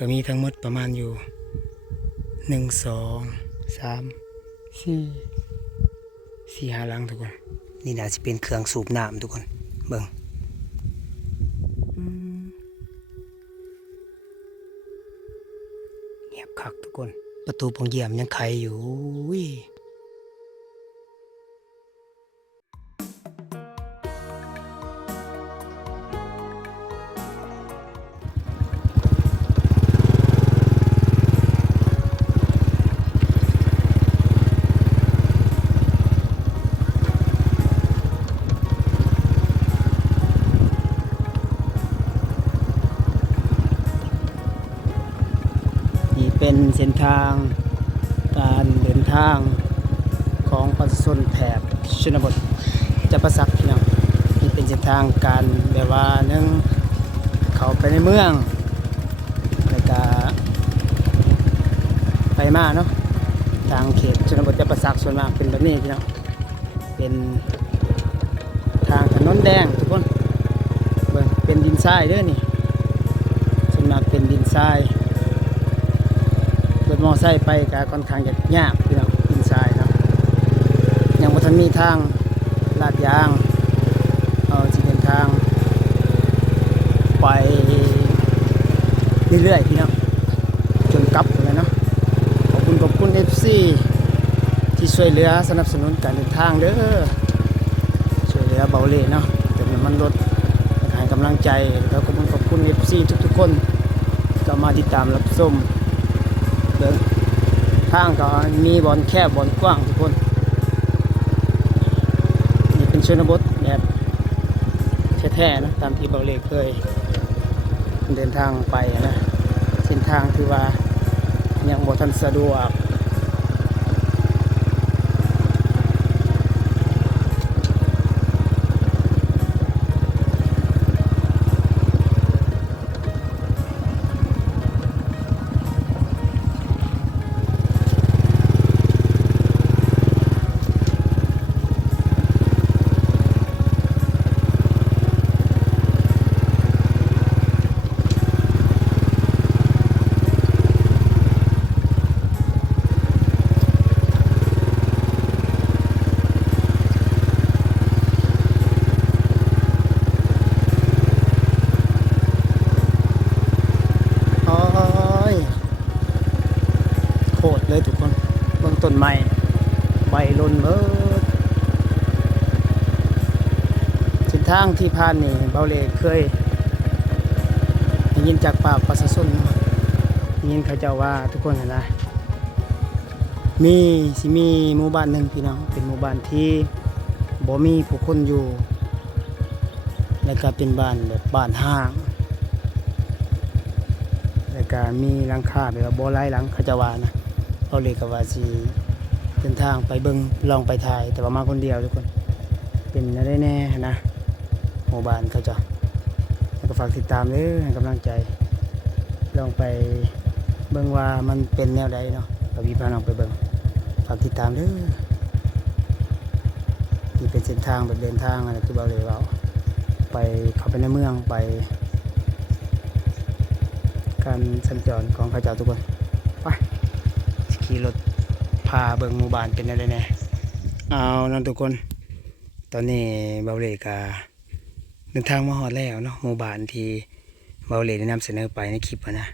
ก็มีทั้งหมดประมาณอยู่1 2 3 4 4 5หลังทุกคนนี่น่าจะเป็นเครื่องสูบน้ำทุกคนเบิ่งเงียบคักทุกคนประตูปองเยี่ยมยังไขอยู่เป็นเส้นทางการเดินทางของประชาชนแถบชนบทจะประสักพี่น้องนี่เป็นเส้นทางการแบบว่านึ่งเขาไปในเมืองแล้วก็ไปมาเนาะทางเขตชนบทจะประสักส่วนมากเป็นแบบนี้พี่น้องเป็นทางถนนแดงทุกคนเบิ่งเป็นดินทรายเด้อนี่ส่วนมากเป็นดินทรายรถมอไซค์ไปก็ค่อนข้างจะยากพี่น้องดินทรายครับยังบ่ทันมีทางลาดยางเอาสิเป็นทางไปเรื่อยๆพี่น้องจนกลับเลยเนาะขอบคุณ FC ที่ช่วยเหลือสนับสนุนการเดินทางเด้อช่วยเหลือเบาเล่เนาะแต่มันลดให้กำลังใจแล้วขอบคุณ FC ทุกๆคนก็มาติดตามรับชมทางก็มีบอลแคบบอลกว้างทุกคนนี่เป็นชนบทแบบแท้ๆนะตามที่เบาเล่เคยเดินทางไปนะเส้นทางคือว่ายังบ่ทันสะดวกเลยทุกคนเบื้องต้นไม้ใบลนเบิดเส้นทางที่ผ่านนี่เบาเล่เคยได้ยินจากปากประชาชนได้ยินเขาเจ้าว่าทุกคนเห็นไหมมีหมู่บ้านหนึ่งพี่น้องเป็นหมู่บ้านที่บ่มีผู้คนอยู่แล้วก็เป็นบ้านแบบบ้านห้างแล้วก็มีหลังคาแบบบ่หลายหลังเขาเจ้าว่านะเราเลยกับว่าสิเดินทางไปเบิ่งลองไปถ่ายแต่ว่ามาคนเดียวทุกคนเป็นอะไรแน่นะหมู่บ้านเขาจะแล้วก็ฝากติดตามเด้อให้กำลังใจลองไปเบิ่งว่ามันเป็นแนวใดเนาะกับพี่พาน้องไปเบิ่งฝากติดตามเด้อนี่เป็นเส้นทางแบบเดินทางอะไรที่เราเลยว่าไปเข้าไปในเมืองไปการสัญจรของเขาเจ้าทุกคนไปขี่รถพาเบิ่งหมู่บ้านเป็นอะไรแน่เอานั่นทุกคนตอนนี้เบาเล่ก็เดินทางมาฮอดแล้วเนาะหมู่บ้านที่เบาเล่ได้นำเสนอไปในคลิปนะ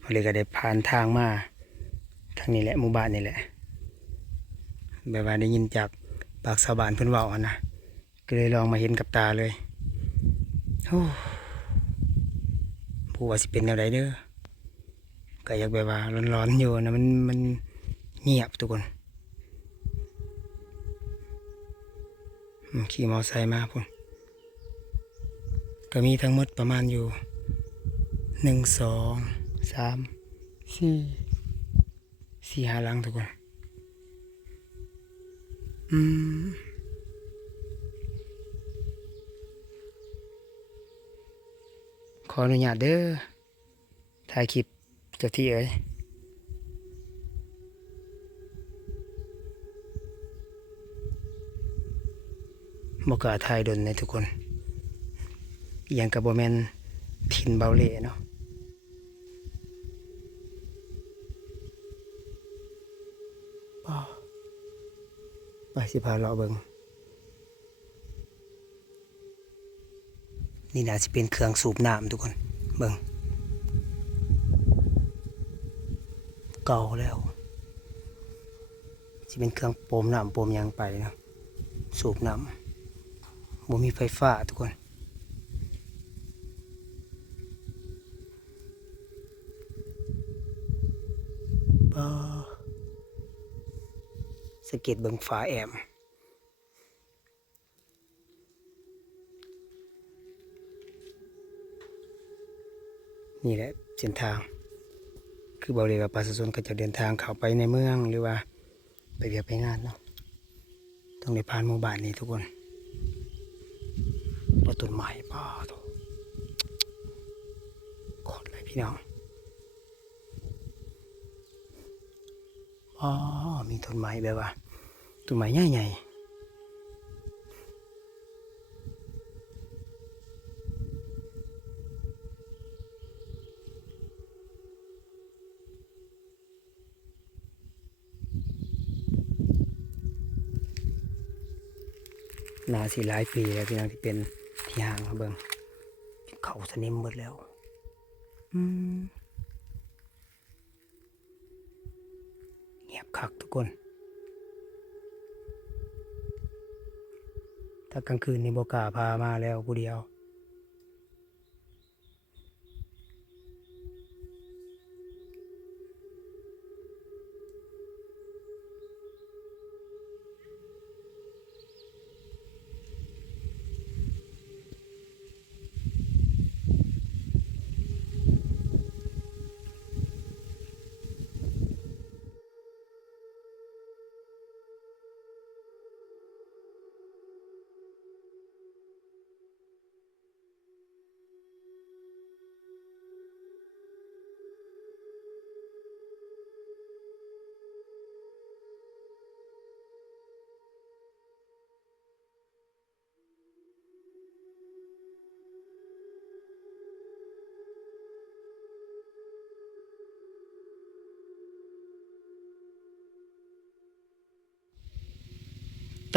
เบาเล่ก็ได้ผ่านทางมาทางนี้แหละหมู่บ้านนี่แหละแบบว่าได้ยินจากปากชาวบ้านเพิ่นเว้านะก็เลยลองมาเห็นกับตาเลยโอ้ผู้ว่าสิเป็นแนวใดเด้อก็อยากแบบว่าร้อนๆอยู่นะมันเงียบทุกคนขี่มอไซค์มาพุ่นก็มีทั้งหมดประมาณอยู่1 2 3 4 4 5หลังทุกคนขออนุญาตเด้อถ่ายคลิปเจ้าที่เอ้ยบอกกะถ่ายดนในทุกคนอย่างกับโบแมนถิ่นเบาเล่เนาะ ไปสิพาเลาะเบิ่งนี่น่าสิเป็นเครื่องสูบน้ำทุกคนเบิ่งเก่าแล้วสิเป็นเครื่องโปมน้ำโปมหยังไปนะสูบน้ำบ่มีไฟฟ้าทุกคนสังเกตเบิ่งฝาแอมนี่แหละเส้นทางคือบอกเลยว่าประชาชนก็จะเดินทางเข้าไปในเมืองหรือว่าไปเวียกไปงานเนาะต้องได้ผ่านหมู่บ้านนี้ทุกคนว่าต้นไม้ป่าโตโคตรเลยพี่น้องอ๋อมีต้นไม้แบบว่าต้นไม้ใหญ่ๆนาสิหลายปีแล้วพี่น้องที่เป็นที่ห่างมาเบิ่งเขาสนิมหมดแล้วเงียบคักทุกคนถ้ากลางคืนนี่บ่กล้าพามาแล้วผู้เดียว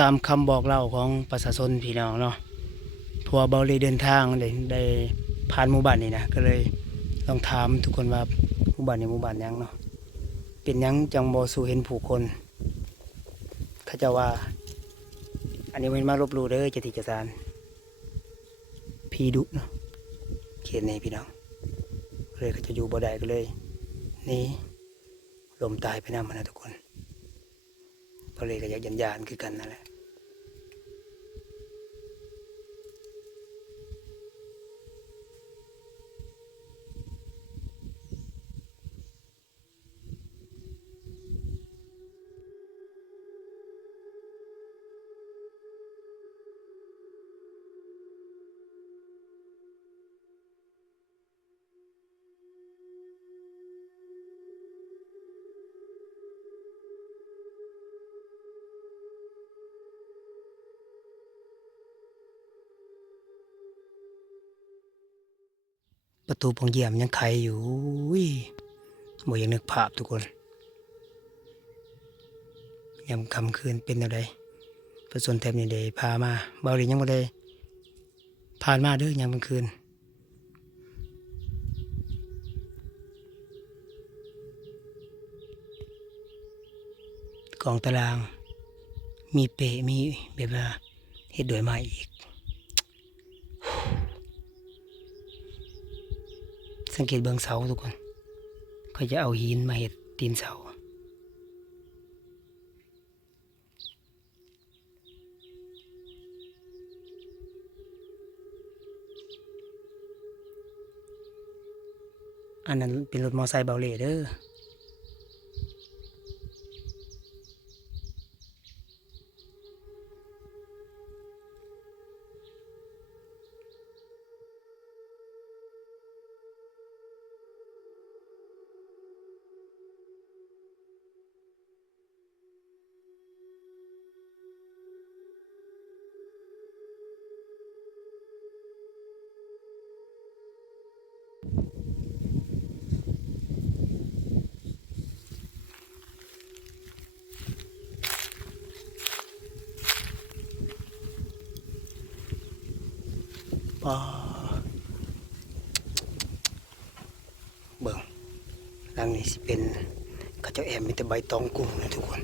ตามคำบอกเล่าของประชาชนพี่น้องเนาะเพราะว่าเบาเลยเดินทางได้ผ่านหมู่บ้านนี่นะก็เลยลองถามทุกคนว่าหมู่บ้านนี้หมู่บ้านหยังเนาะเป็นหยังจังบ่สู่เห็นผู้คนเขาจะว่าอันนี้เป็นมาลบหลู่เด้อเจติจสารพีดุเนาะเขตนี้พี่น้องเลยเขาจะอยู่บ่ได้ก็เลยนี่ลมตายไปน้ำมันนะทุกคนก็เลยก็อยากยันยานคือกันนั่นแหละประตูปองเยี่ยมยังไขอยู่อุ้ยบ่อยากนึกภาพทุกคนยามค่ำคืนเป็นอะไรประชาชนแถบนี้ได้พามาเบาหลียังบ่ได้ผ่านมาเด้อยามกลางคืนกองตารางมีเปะมีแบบว่าเฮ็ดด้วยไม้อีกสังเกตเบื้องเสาทุกคนเขาจะเอาหินมาเฮ็ดตีนเสาอันนั้นเป็นรถมอไซค์เบาเหล่เด้อ ปอเบิ่งหลังนี้สิเป็นเขาเจ้าแอมมีแต่ใบตองกุ้งนะทุกคน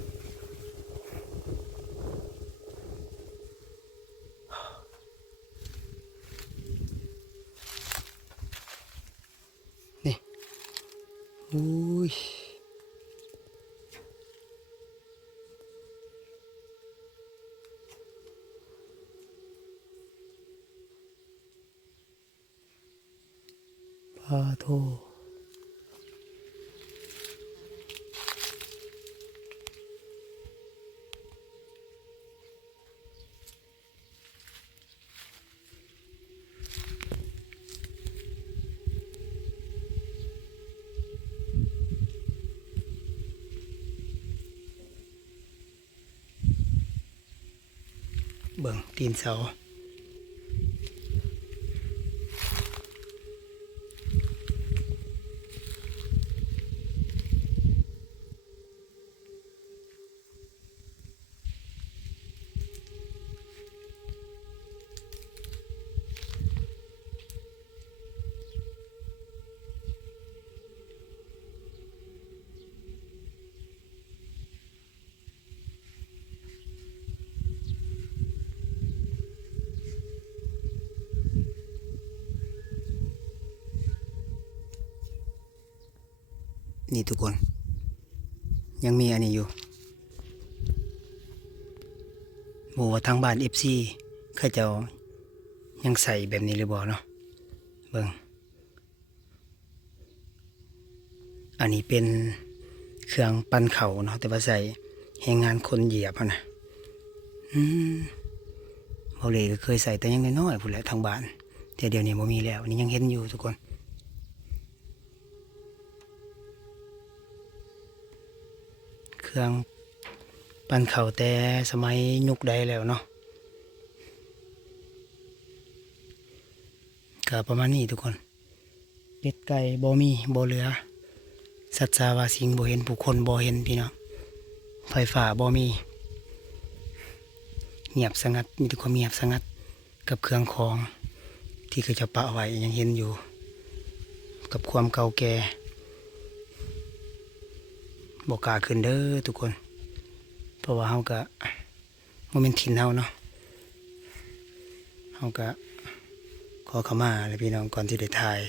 นี่อุ้ยปลาโทเบิ่งตีนเสานี่ทุกคนยังมีอันนี้อยู่โหว่าทางบ้าน FC เขาเจ้ายังใส่แบบนี้หรือบ่เนาะเบิ่งอันนี้เป็นเครื่องปั้นเข่าเนาะแต่ว่าใส่แรงงานคนเหยียบนะเบาเลยก็เคยใส่แต่ยังน้อยๆพุ่นแหละทางบ้านแต่เดี๋ยวนี้บ่มีแล้วนี่ยังเห็นอยู่ทุกคนเครื่องปั้นเข่าแต่สมัยยุคใดแล้วเนาะก็ประมาณนี้ทุกคนเป็ดไก่บ่มีบ่เหลือสัตว์สาวาสิงบ่เห็นผู้คนบ่เห็นพี่น้องไฟฟ้าบ่มีเงียบสงัดมีแต่ความเงียบสงัดกับเครื่องของที่เคยจะปะไว้ยังเห็นอยู่กับความเก่าแก่บ่กล้าขึ้นเด้อทุกคนเพราะว่าเฮาก็บ่แม่นถิ่นเฮาเนาะเฮาก็ขอเข้ามาเลยพี่น้องก่อนที่ได้ถ่าย